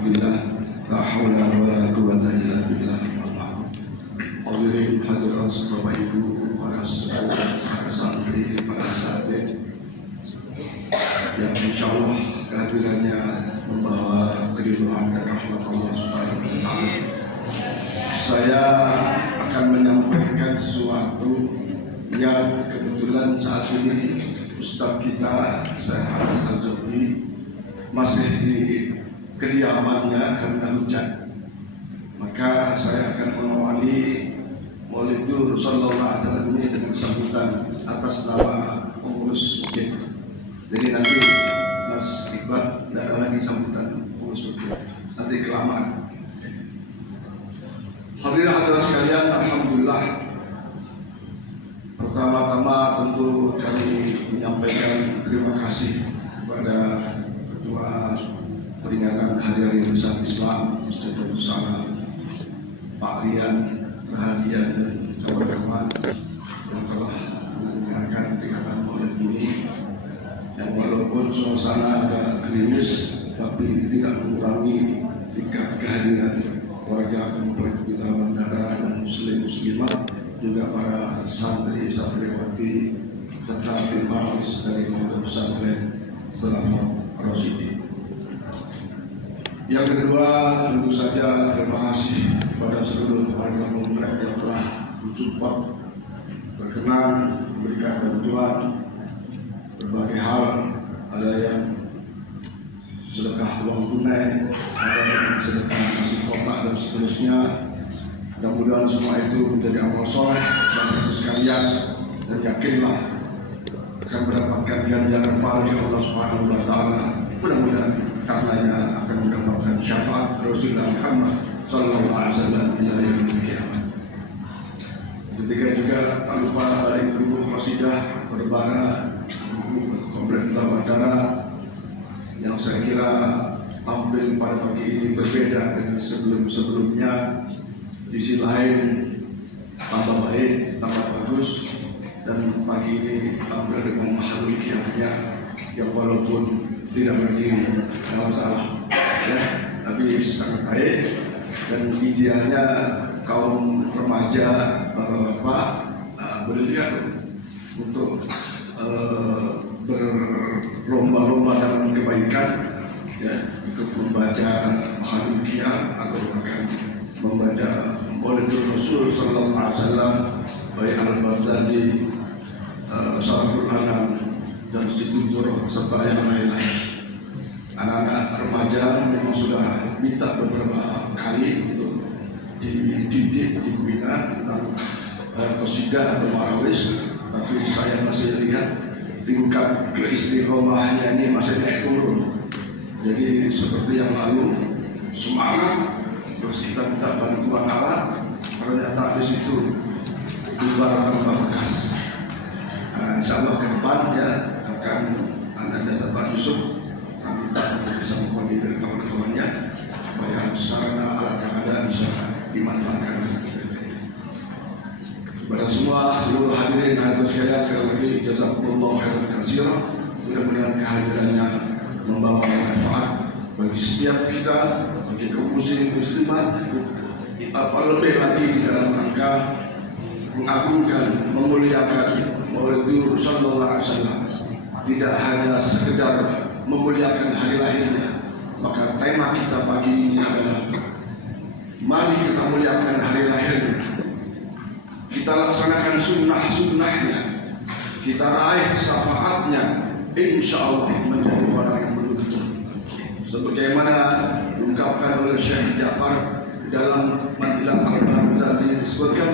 Billah, la haula wala quwwata illa billah. Hadirin hadirat Bapak Ibu, para sepuh, para santri, para sahabat yang insyaallah kehadirannya membawa keridhaan dan rahmat Allah Subhanahu wa taala. Saya akan menyampaikan sesuatu yang kebetulan saat ini Ustaz kita Syekh Haris Al-Jufri masih di kediamannya karena hujan. Maka saya akan mengawali Maulidur Sallallahu Alaihi Wasallam ini dengan sambutan atas nama pengurus masjid. Jadi nanti Mas Iqbal tidak ada lagi sambutan pengurus masjid, nanti kelamaan. Hadirin hadirat sekalian, alhamdulillah. Pertama-tama tentu kami menyampaikan terima kasih kepada Ketua Peringatan Hari Raya Besar Islam Masjid Al-Salam, Pak Rian, Rahadian dan kawan-kawan yang telah mendengarkan peringatan Maulid ini. Yang walaupun suasana agak gerimis, tapi tidak mengurangi tingkat kehadiran warga komplek kita bandara dan muslimah, juga para santri santriwati serta tim paus dari Pondok Pesantren Khulafaur Rasyidin. Yang kedua, tentu saja terima kasih kepada seluruh warga komplek yang telah mensupport, berkenan memberikan bantuan berbagai hal. Ada yang sedekah uang tunai, ada yang sedekah nasi kotak dan seterusnya. Mudah-mudahan semua itu menjadi amal soleh bagi sekalian, dan yakinlah akan mendapatkan ganjaran pahala Allah Subhanahu wa taala. Mudah-mudahan karenanya akan mendapatkan syafaat Rasulullah Muhammad sallallahu alaihi wasallam ila yaumil qiyamah. Ketika juga tak lupa dari Ibu Qasidah Berbara komplek bandara yang saya kira tampil pada pagi ini berbeda dengan sebelum-sebelumnya. Di sisi lain tambah baik, tambah bagus, dan pagi ini tampil dengan makhluk yang walaupun tidak berdiri dalam masalah, ya, tapi sangat baik. Dan idealnya kaum remaja, bapak-bapak berlihat untuk berlomba-lomba dalam kebaikan, ya, ikut membaca Mahadudiyah atau bahkan membaca Maulidur Rasul Sallallahu Alaihi Wasallam, baik Al-Baghdadi, Salaful Alam dan Sidur serta yang lain-lain. Anak-anak remaja memang sudah minta beberapa kali untuk dididik, dibina tentang qasidah atau marawis, tapi saya masih lihat tingkat keistiqomahannya ini masih naik turun. Jadi seperti yang lalu semangat, terus kita minta bantuan alat, ternyata di situ luar tanpa bekas. Insya Allah ke depannya akan anak dasar Pak Yusuf kami bisa mengkoordinir kawan-kawannya supaya sarana alat yang ada bisa dimanfaatkan. Kepada semua seluruh hadirin hadirat sekalian, sekali lagi jazakumullah khairan katsira. Mudah-mudahan kehadirannya membawa manfaat bagi setiap kita, bagi kaum muslim muslimat, apa lebih lagi di dalam rangka mengagungkan, memuliakan Maulidur Sallallahu Alaihi Wasallam. Tidak hanya sekedar memuliakan hari lahirnya, maka tema kita pagi ini adalah mari kita muliakan hari lahirnya. Kita laksanakan sunnah-sunnahnya, kita raih syafaatnya, insya Allah menjadi orang yang beruntung. Sebagaimana diungkapkan oleh Syekh Ja'far dalam Manzilat Al-Baghdadi disebutkan,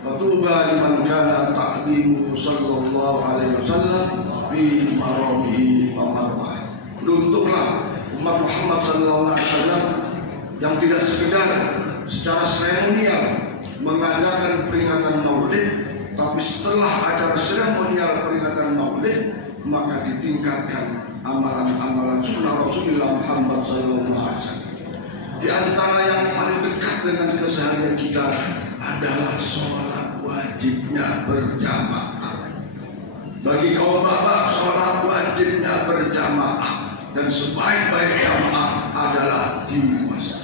"Fatuba liman kana ta'limu sallallahu alaihi wasallam fi maramihi wa marwah." Beruntunglah umat Muhammad sallallahu alaihi wasallam yang tidak sekedar secara seremonial mengadakan peringatan Maulid, tapi setelah acara seremonial peringatan Maulid maka ditingkatkan amalan-amalan sunnah Rasulullah Muhammad SAW. Di antara yang paling dekat dengan keseharian kita adalah sholat wajibnya berjamaah. Bagi kaum bapak, sholat wajibnya berjamaah. dan sebaik-baik jamaah adalah di masjid.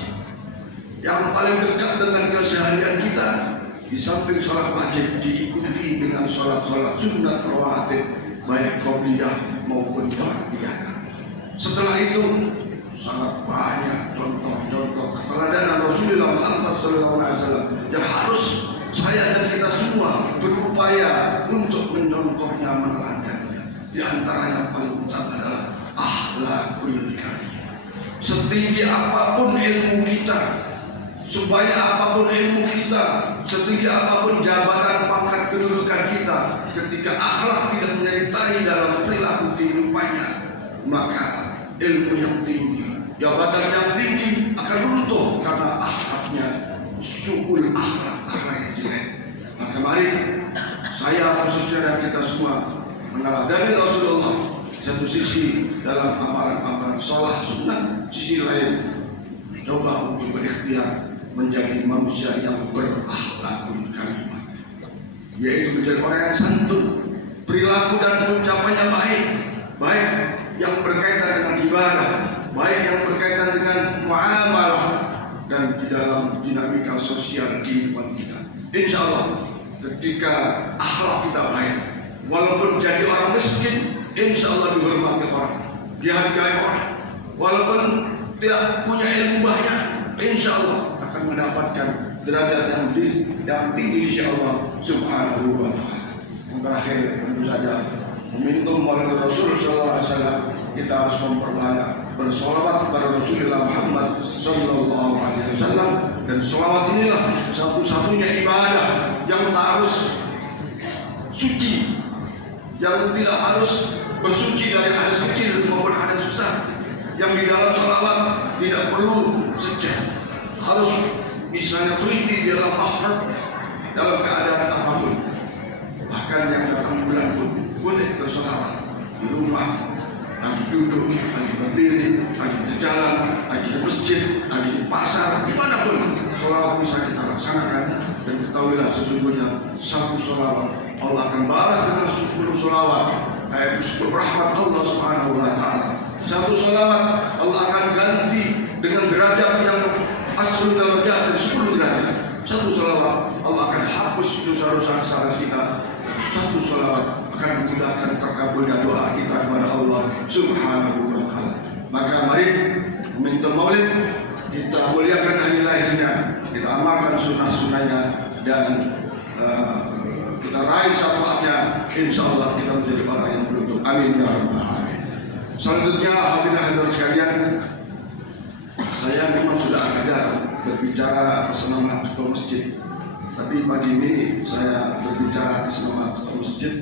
Yang paling dekat dengan keseharian kita, di samping sholat wajib diikuti dengan sholat-sholat sunat rawatib, baik qobliyah maupun ba'diyah. Setelah itu sangat banyak contoh-contoh keteladanan Rasulullah Muhammad SAW yang harus saya dan kita semua berupaya untuk mencontohnya, meneladaninya. Di antara yang paling utama adalah akhlakul karimah. Setinggi apapun ilmu kita, sebanyak apapun ilmu kita, setinggi apapun jabatan pangkat kedudukan kita, ketika akhlak tidak menyertai dalam perilaku kehidupannya, maka ilmu yang tinggi, jabatan yang tinggi akan runtuh karena akhlaknya suul akhlak yang jelek. Maka mari saya khususnya dan kita semua meneladani Rasulullah. Satu sisi dalam amalan-amalan sholat sunnah, sisi lain coba untuk berikhtiar menjadi manusia yang berakhlakul karimah, yaitu menjadi orang yang santun, perilaku dan ucapannya baik, baik yang berkaitan dengan ibadah, baik yang berkaitan dengan muamalah, dan di dalam dinamika sosial kehidupan kita. Insya Allah ketika akhlak kita baik, walaupun jadi orang miskin, insya Allah dihormati orang, dihargai orang, walaupun tidak punya ilmu banyak, insya Allah akan mendapatkan derajat yang tinggi insya Allah subhanahu wa ta'ala. Yang terakhir tentu saja meminta melalui Rasul sallallahu alaihi wasallam, kita harus memperbanyak bersolawat kepada Rasulullah Muhammad sallallahu alaihi wasallam, dan solawat inilah satu-satunya ibadah yang harus suci, yang tidak harus bersuci dari hadas kecil maupun hadas besar, yang di dalam solawat tidak perlu sejak harus misalnya teliti dalam akhirat dalam keadaan apapun, bahkan yang datang bulan pun boleh bersolawat di rumah, lagi duduk, lagi berdiri, lagi di jalan, lagi di masjid, lagi di pasar, dimanapun solawat bisa kita laksanakan. Dan ketahuilah sesungguhnya satu solawat Allah akan balas dengan 10 solawat, yaitu 10 rahmat Allah subhanahu wa ta'ala. Satu solawat Allah akan ganti dengan derajat yang asal derajat dan 10 derajat. Satu solawat Allah akan hapus dosa-dosa kesalahan kita. Satu solawat akan memudahkan terkabulnya doa kita kepada Allah subhanahu wa ta'ala. Maka mari meminta maulid, kita muliakan hari lahirnya, kita amalkan sunnah-sunnahnya, dan kita raih syafaatnya. Insya Allah kita menjadi orang yang beruntung. Amin ya rabbal alamin. Selanjutnya hadirin hadirat sekalian, saya memang sudah agak jarang berbicara atas nama ketua masjid, tapi pagi ini saya berbicara atas nama ketua masjid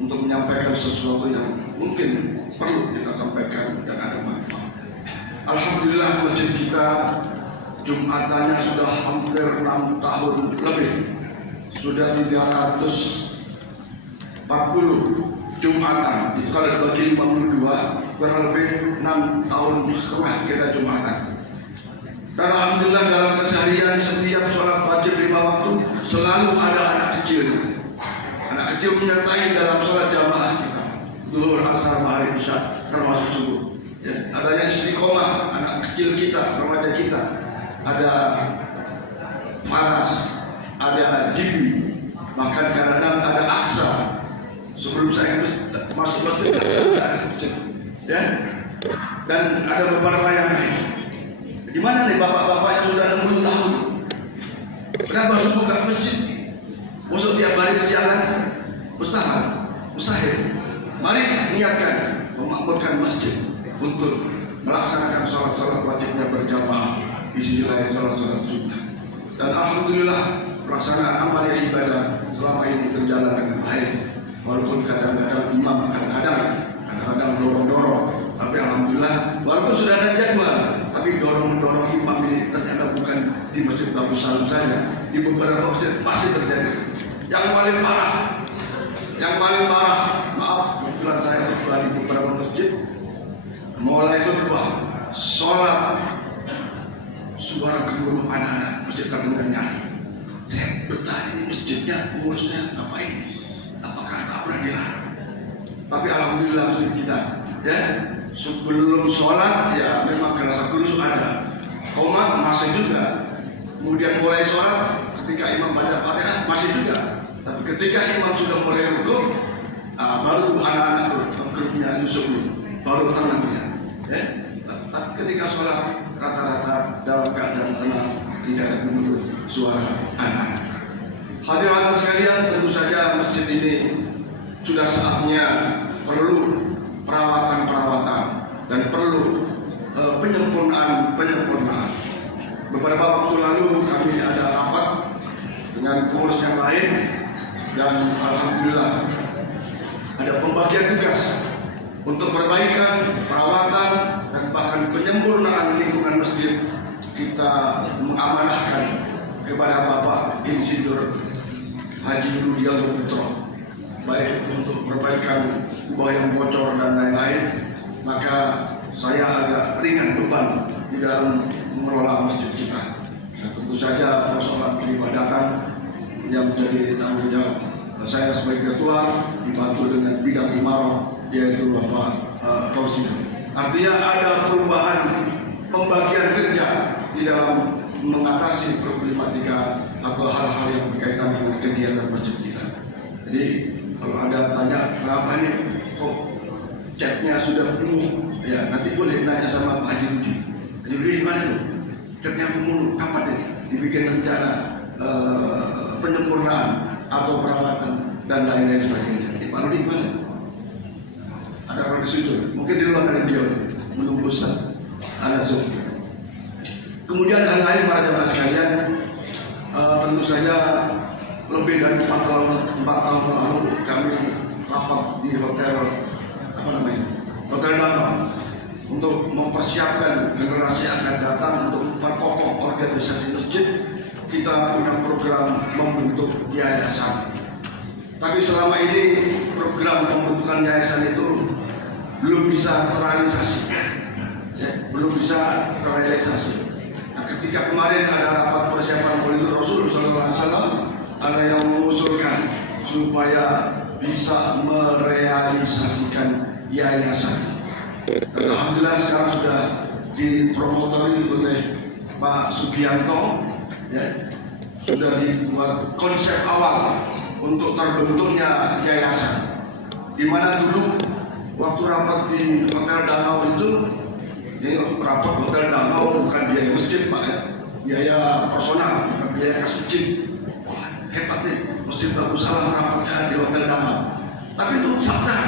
untuk menyampaikan sesuatu yang mungkin perlu kita sampaikan dan ada manfaat. Alhamdulillah masjid kita Jumatannya sudah hampir 6 tahun lebih, sudah 340 Jumatan. Itu kalau dibagi 52, kurang lebih 6 tahun setengah kita Jumatan. Dan alhamdulillah dalam keseharian setiap sholat wajib 5 waktu selalu ada anak kecil. Anak kecil menyertai dalam sholat jamaah kita, zuhur, asar, maghrib, isya, termasuk subuh. Ya, ada yang istiqomah, anak kecil kita, remaja kita, ada Faras, ada Jibi, bahkan kadang-kadang ada Aksa. Sebelum saya masuk masjid, ya, dan ada beberapa yang lain. Gimana nih bapak-bapak yang sudah 60 tahun? Kenapa harus buka masjid? Masuk tiap hari kesialan? Mustahil. Mari niatkan memakmurkan masjid untuk melaksanakan sholat-sholat wajibnya berjamaah, di sisi lain sholat-sholat sunnah. Dan alhamdulillah pelaksanaan amal ibadah selama ini berjalan dengan baik. Walaupun kadang-kadang imam kadang-kadang dorong-dorong, tapi alhamdulillah walaupun sudah ada jadwal, tapi dorong-dorong imam ini ternyata bukan di masjid Bagus Salam saja, di beberapa masjid pasti terjadi. Yang paling parah, maaf, kebetulan saya berdoa di beberapa masjid, mulai khutbah, sholat, suara gemuruh anak-anak masjid terdengar. Saya bertanya, ini masjidnya pengurusnya ngapain? Apakah tak pernah dilarang? Tapi alhamdulillah masjid kita, ya, sebelum sholat ya memang kerasa kurus ada, qomat masih juga, kemudian mulai sholat ketika imam baca Fatihah masih juga, tapi ketika imam sudah mulai rukuk baru anak-anak grupnya Yusuf baru tenangnya. Tapi ketika sholat rata-rata dalam keadaan tenang, tidak ada menurut suara anak. Hadirin sekalian, tentu saja masjid ini sudah saatnya perlu perawatan dan perlu penyempurnaan. Beberapa waktu lalu kami ada rapat dengan pengurus yang lain dan alhamdulillah ada pembagian tugas untuk perbaikan, perawatan dan bahkan penyempurnaan lingkungan masjid. Kita mengamanahkan kepada Bapak Insinyur Haji Rudial Putra, baik untuk perbaikan kubah yang bocor dan lain-lain. Maka saya agak ringan beban di dalam mengelola masjid kita. Dan tentu saja persoalan peribadatan yang menjadi tanggung jawab saya sebagai ketua, dibantu dengan bidang imarah yaitu Bapak Kausi. Artinya ada perubahan pembagian kerja di dalam mengatasi problematika atau hal-hal yang berkaitan dengan kegiatan masjid kita. Jadi kalau ada tanya kenapa ini kok catnya sudah penuh, ya nanti boleh nanya sama Pak Haji Rudi. Haji Rudi gimana tuh? Catnya penuh, kapan deh dibikin rencana penyempurnaan atau perawatan dan lain-lain sebagainya. Pak Rudi gimana? Ada orang di situ, mungkin di luar dari dia menunggu Ustaz Anazul. Kemudian hal lain para jemaah sekalian, tentu saja lebih dari 4 tahun lalu kami rapat di hotel Hotel Danau untuk mempersiapkan generasi yang akan datang untuk memperkokoh organisasi masjid. Kita punya program membentuk yayasan. Tapi selama ini program pembentukan yayasan itu belum bisa terrealisasi. Nah, ketika kemarin ada rapat persiapan Maulid Rasul SAW, ada yang mengusulkan supaya bisa merealisasikan yayasan. Alhamdulillah sekarang sudah dipromotori oleh Pak Sugianto, ya, sudah dibuat konsep awal untuk terbentuknya yayasan. Di mana dulu waktu rapat di Hotel Danau itu, ini rapat Hotel Danau bukan biaya masjid Pak ya, biaya personal, bukan biaya masjid. Wah hebat nih, Masjid Darussalam rapatnya di Hotel Danau. Tapi itu fakta.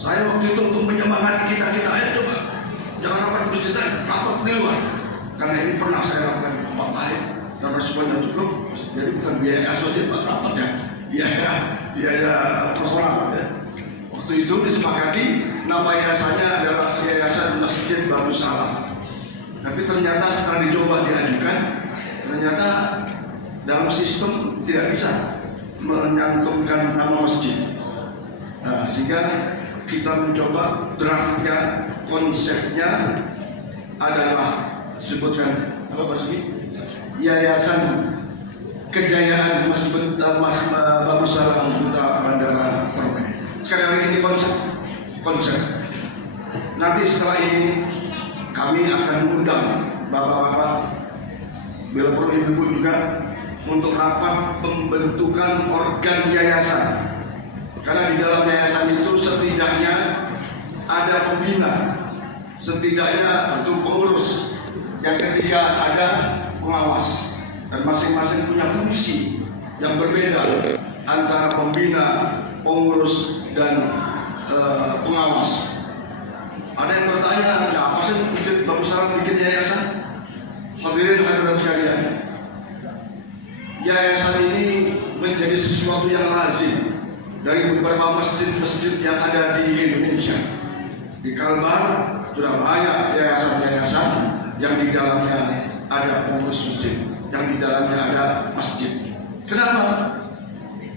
Saya waktu itu untuk menyemangati kita ayo coba, jangan rapat di masjid, rapat di luar. Karena ini pernah saya lakukan di tempat lain dan responnya cukup. Jadi bukan biaya kas masjid Pak, rapatnya biaya personal ya. Waktu itu disepakati nama yayasannya adalah Yayasan Masjid Darussalam. Tapi ternyata setelah dicoba diajukan, ternyata dalam sistem tidak bisa menyangkutkan nama masjid. Nah, sehingga kita mencoba draftnya, konsepnya adalah sebutkan apa Pak Sugi? Yayasan Kejayaan Masjid Darussalam Duta Bandara Permai. Sekali lagi ini konsep. Nanti setelah ini kami akan mengundang bapak-bapak, bila perlu ibu-ibu juga untuk rapat pembentukan organ yayasan. Karena di dalam yayasan itu setidaknya ada pembina, setidaknya untuk pengurus, yang ketiga ada pengawas, dan masing-masing punya fungsi yang berbeda antara pembina, pengurus dan pengawas. Ada yang bertanya, apa sih Masjid Darussalam bikin yayasan? Hadirin hadirat sekalian, yayasan ini menjadi sesuatu yang lazim dari beberapa masjid-masjid yang ada di Indonesia. Di Kalbar sudah banyak yayasan-yayasan yang di dalamnya ada pengurus masjid, yang di dalamnya ada masjid. Kenapa?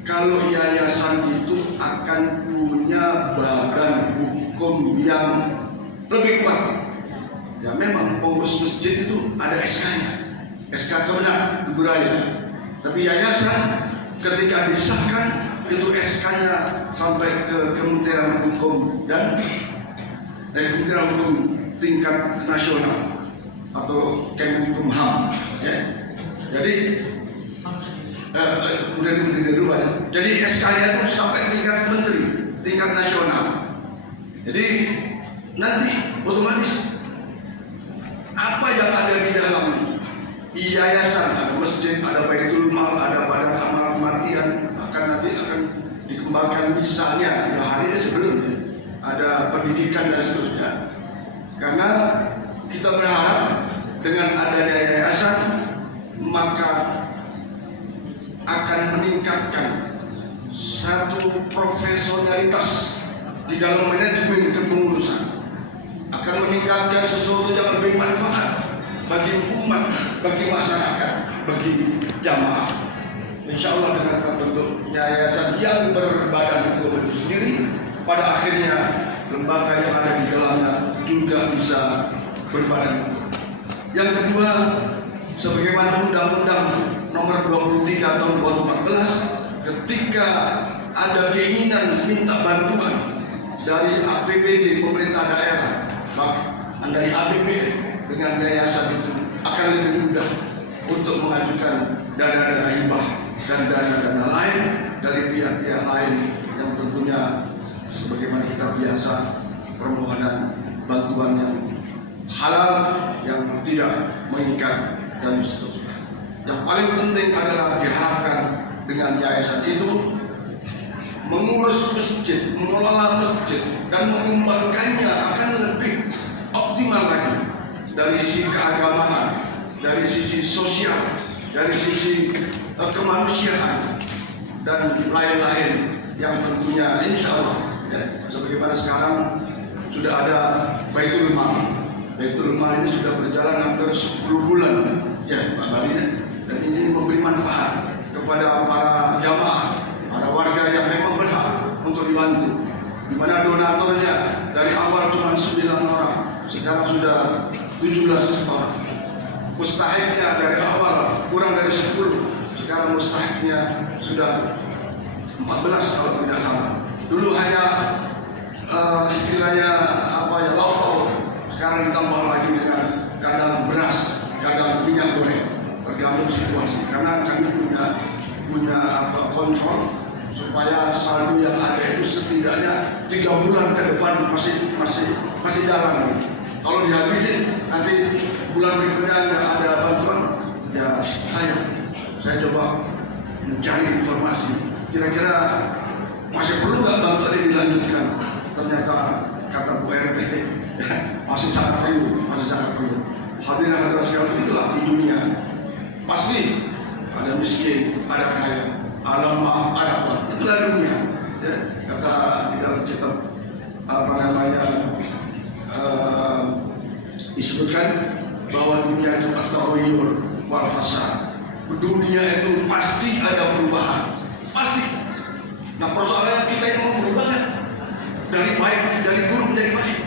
Kalau yayasan itu akan punya badan hukum yang lebih kuat. Ya memang pengurus masjid itu ada SK-nya, SK kebenaran. Tapi yayasan ketika disahkan itu SK-nya sampai ke Kementerian Hukum dan Kementerian Hukum tingkat nasional atau Kemenkumham, ya. Jadi kemudian dulu ya. Jadi SK-nya itu sampai tingkat menteri, tingkat nasional. Jadi nanti otomatis apa yang ada di dalam yayasan, ada masjid, ada baitul mal, ada badan amal kematian akan dikembangkan misalnya ya hari ini sebelumnya ada pendidikan dan seterusnya. Karena kita berharap dengan adanya yayasan maka akan meningkatkan satu profesionalitas di dalam manajemen kepengurusan, akan meningkatkan sesuatu yang lebih manfaat bagi umat, bagi masyarakat, bagi jamaah. Insya Allah dengan terbentuk yayasan yang berbadan hukum itu sendiri, pada akhirnya lembaga yang ada di dalamnya juga bisa berbadan. Yang kedua, sebagaimana Undang-Undang Nomor 23 Tahun 2014, ketika ada keinginan minta bantuan dari APBD pemerintah daerah, bahkan dari APBD dengan yayasan itu akan lebih mudah untuk mengajukan dana-dana hibah dan dana-dana lain dari pihak-pihak lain yang tentunya sebagaimana kita biasa permohonan bantuan yang halal, yang tidak mengikat dan seterusnya. Yang paling penting adalah diharapkan dengan yayasan itu mengurus masjid, mengelola masjid dan mengembangkannya akan lebih optimal lagi dari sisi keagamaan, dari sisi sosial, dari sisi kemanusiaan dan lain-lain yang tentunya insya Allah ya, sebagaimana sekarang sudah ada Baitul Mal. Baitul Mal ini sudah berjalan hampir 10 bulan ya Pak Bali, dan ini memberi manfaat kepada para jamaah, para warga yang memang berhak untuk dibantu. Di mana donaturnya dari awal cuma 9 orang, sekarang sudah 17 orang. Mustahiknya dari awal kurang dari 10, sekarang mustahiknya sudah 14 kalau tidak salah. Dulu hanya istilahnya apa ya, lauk, sekarang ditambah lagi dengan kadang beras, kadang minyak goreng, tergantung situasi. Karena kami punya kontrol supaya saldo yang ada itu setidaknya 3 bulan ke depan masih jalan. Kalau dihabisin nanti bulan berikutnya nggak ada bantuan, ya saya coba mencari informasi kira-kira masih perlu nggak bantuan ini dilanjutkan. Ternyata kata Bu RT masih sangat perlu. Hadirin hadirat sekalian, itulah di dunia pasti ada miskin, ada kaya, ada maaf, ada apa, itulah dunia ya. Kata di dalam kitab disebutkan bahwa dunia itu at-taghayyur wal fasad. Dunia itu pasti ada perubahan, pasti. Nah persoalannya kita yang mau berubah dari baik, dari buruk menjadi baik.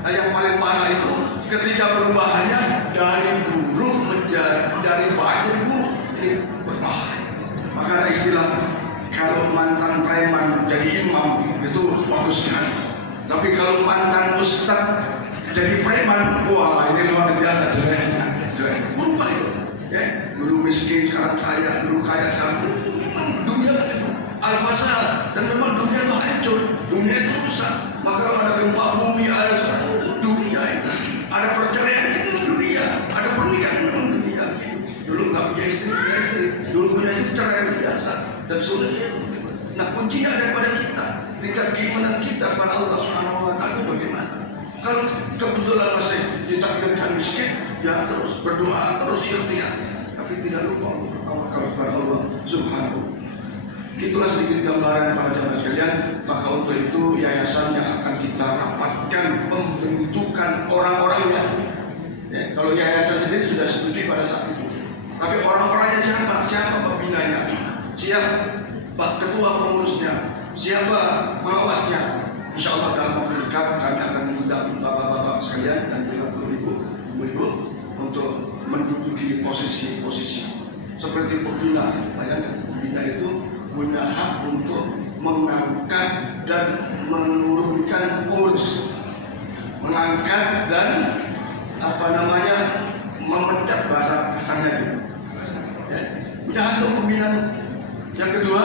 Nah yang paling parah itu ketika perubahannya dari buruk menjadi dari baik menjadi buruk, ini berbahaya. Maka ada istilah kalau mantan preman jadi imam itu bagus sekali. Tapi kalau mantan ustaz jadi preman, wah ini luar biasa jeleknya. Berubah itu. Ya, dulu miskin sekarang kaya, dulu kaya sekarang dunia al-fasad, dan memang dunia itu hancur, dunia itu rusak. Maka kalau ada gempa bumi, ada dunia itu, ada perceraian itu dunia, ada pernikahan itu dunia. Dulu nggak punya istri, dulu punya istri cerai biasa dan sebagainya. Nah kuncinya ada pada kita, tingkat keimanan kita pada Allah Subhanahu Wa Taala bagaimana. Kalau kebetulan masih ditakdirkan miskin, ya terus berdoa, terus ikhtiar, tapi tidak lupa untuk bertawakal kepada Allah Subhanahu. Itulah sedikit gambaran para jamaah sekalian. Maka untuk itu yayasan yang akan kita rapatkan pembentukan orang-orangnya. Ya, kalau yayasan sendiri sudah setuju pada saat itu. Tapi orang-orangnya siapa pembinanya, siapa ketua pengurusnya, siapa pengawasnya. Insya Allah dalam waktu dekat kami akan mengundang bapak-bapak sekalian dan juga ibu-ibu untuk menduduki posisi-posisi seperti pembina. Pembina itu punya hak untuk mengangkat dan menurunkan pengurus. mengangkat dan memecat bahasa kasarnya gitu. Ya, punya hak untuk pembinaan. Yang kedua,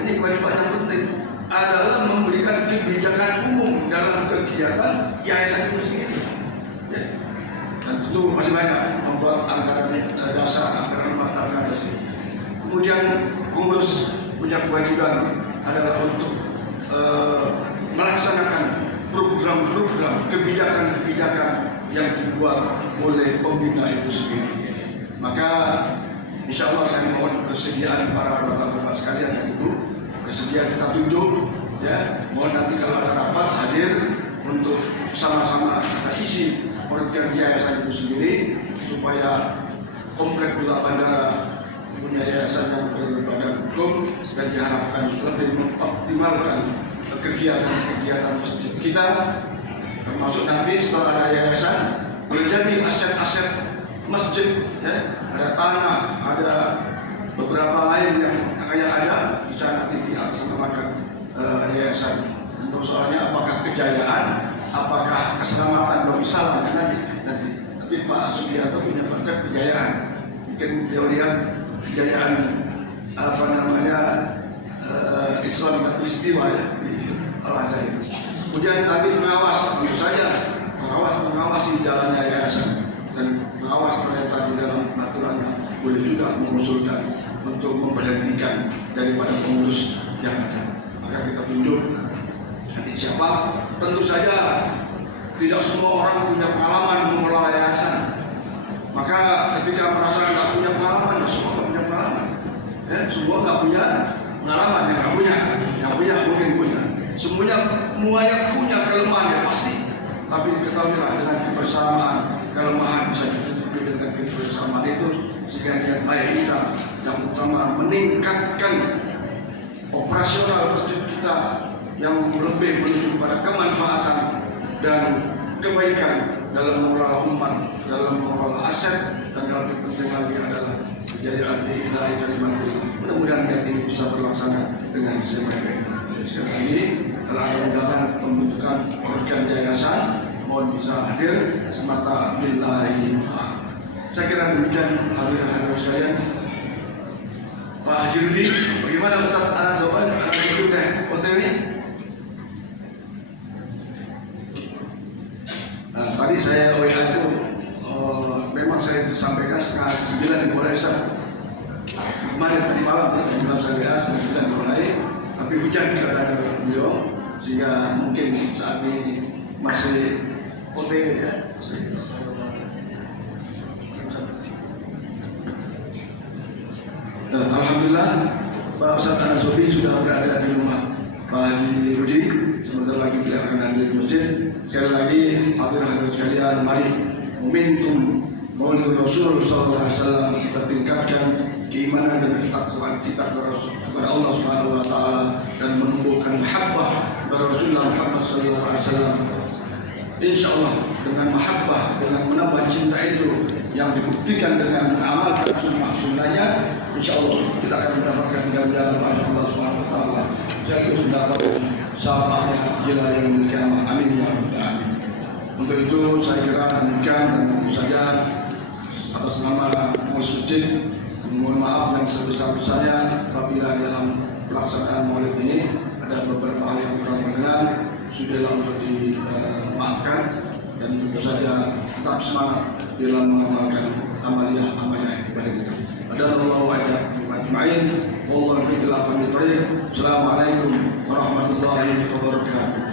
ini kewajiban yang penting adalah memberikan kebijakan umum dalam kegiatan yayasan itu sendiri. Ya. Dan itu masih banyak membuat anggaran dasar, anggaran rumah tangga. Kemudian pengurus punya kewajiban adalah untuk melaksanakan program-program, kebijakan-kebijakan yang dibuat oleh pembina itu sendiri. Maka insya Allah saya mohon kesediaan para bapak-bapak sekalian itu bersedia kita tunjuk, ya. Mohon nanti kalau ada rapat hadir untuk sama-sama kita isi pengertian yayasan itu sendiri supaya komplek Gula Bandara punya yayasan yang berbadan hukum dan diharapkan lebih mengoptimalkan kegiatan-kegiatan masjid kita, termasuk nanti setelah ada yayasan menjadi aset-aset masjid, ya. Ada tanah, ada beberapa lain yang ada bisa nanti diatasnamakan yayasan. Untuk soalnya apakah kejayaan, apakah keselamatan domisal nanti. Tapi Pak Sugiharto punya konsep kejayaan. Mungkin beliau lihat kejayaan Islam peristiwa, ya. Kemudian tadi pengawas, tentu saja mengawasi jalannya yayasan dan pengawas ternyata di dalam aturannya boleh juga mengusulkan untuk memberhentikan daripada pengurus yang ada. Maka kita tunjuk nanti siapa. Tentu saja tidak semua orang punya pengalaman mengelola yayasan. Maka ketika merasa nggak punya pengalaman, semua nggak punya pengalaman. Ya, semua nggak punya pengalaman, yang punya mungkin punya. Semuanya punya kelemahan ya pasti. Tapi ketahuilah dengan kebersamaan, kelemahan bisa ditutupi dengan kebersamaan itu sehingga yang baik kita yang utama meningkatkan operasional masjid kita yang lebih menuju pada kemanfaatan dan kebaikan dalam mengelola umat, dalam mengelola aset, dan yang lebih penting lagi adalah kejayaan ilahi kalimat. Mudah-mudahan yang ini bisa terlaksana dengan sebaik-baiknya. Sekali lagi, kalau ada undangan pembentukan organ yayasan, mohon bisa hadir semata lillahi. Saya kira demikian hadirin sekalian. Pak Haji Rudi, bagaimana Ustaz anak soal anak itu deh OTW? Tadi saya WA itu memang saya sampaikan setengah 9 dimulai Ustaz. Kemarin tadi malam saya WA setengah 9 dimulai, tapi hujan katanya beliau sehingga mungkin saat ini masih OTW ya. Dan alhamdulillah Pak Ustaz Anas Sobi sudah berada di rumah Pak Haji Rudi. Sebentar lagi beliau akan hadir di masjid. Sekali lagi hadirin sekalian, mari momentum Maulid Rasul sallallahu alaihi wasallam kita tingkatkan keimanan dan ketakwaan kita kepada Allah Subhanahu wa taala dan menumbuhkan mahabbah kepada Rasulullah Muhammad sallallahu alaihi wasallam. Insyaallah dengan mahabbah, dengan menambah cinta itu yang dibuktikan dengan mengamalkan sunnah-sunnahnya, insyaallah kita akan mendapatkan ganjaran Allah Subhanahu wa taala. Jadi mendapat syafaatnya ila yaumil qiyamah. Amin ya rabbal alamin. Untuk itu saya kira demikian, dan tentu saja atas nama pengurus masjid mohon maaf yang sebesar-besarnya apabila dalam pelaksanaan Maulid ini ada beberapa hal yang kurang berkenan, sudahlah untuk dimaafkan, dan tentu saja tetap semangat dalam mengamalkan amaliyah ibadah kita. Adallahu ajmain. Wallahu a'lam bishawab. Assalamualaikum warahmatullahi wabarakatuh.